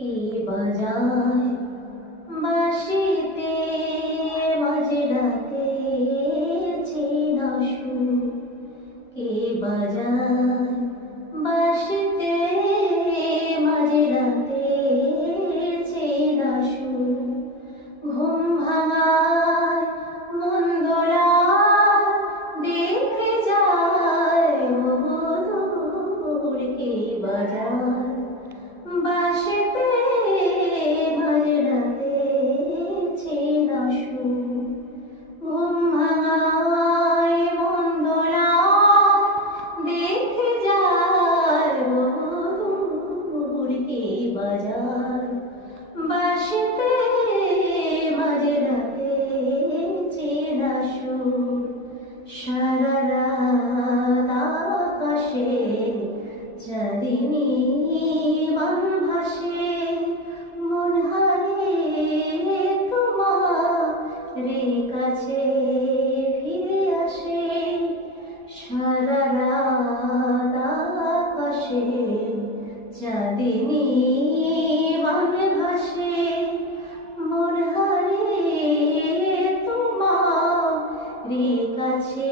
কে বাজায় বাঁশিতে মাঝে রাতে চেনা সুর, কে বাজায় বাঁশিতে মাঝে রাতে চেনা সুর, ঘুম ভাঙায় মন দোলায় দেখে যায় বহুদূর, কে বাজায় বাঁশিতে মাঝে রাতে চেনা সুর, ঘুম ভাঙায় মন দোলায় দেখে যায় বহুদূর, কে বাজায় বাঁশিতে মাঝে রাতে চেনা সুর। সারা রাত আকাশে চাঁদিনী বান ভাসে, মন হারিয়ে তোমার কাছে ফিরে আসে। সারা রাত আকাশে চাঁদিনী বান ভাসে, মন হারিয়ে তোমার কাছে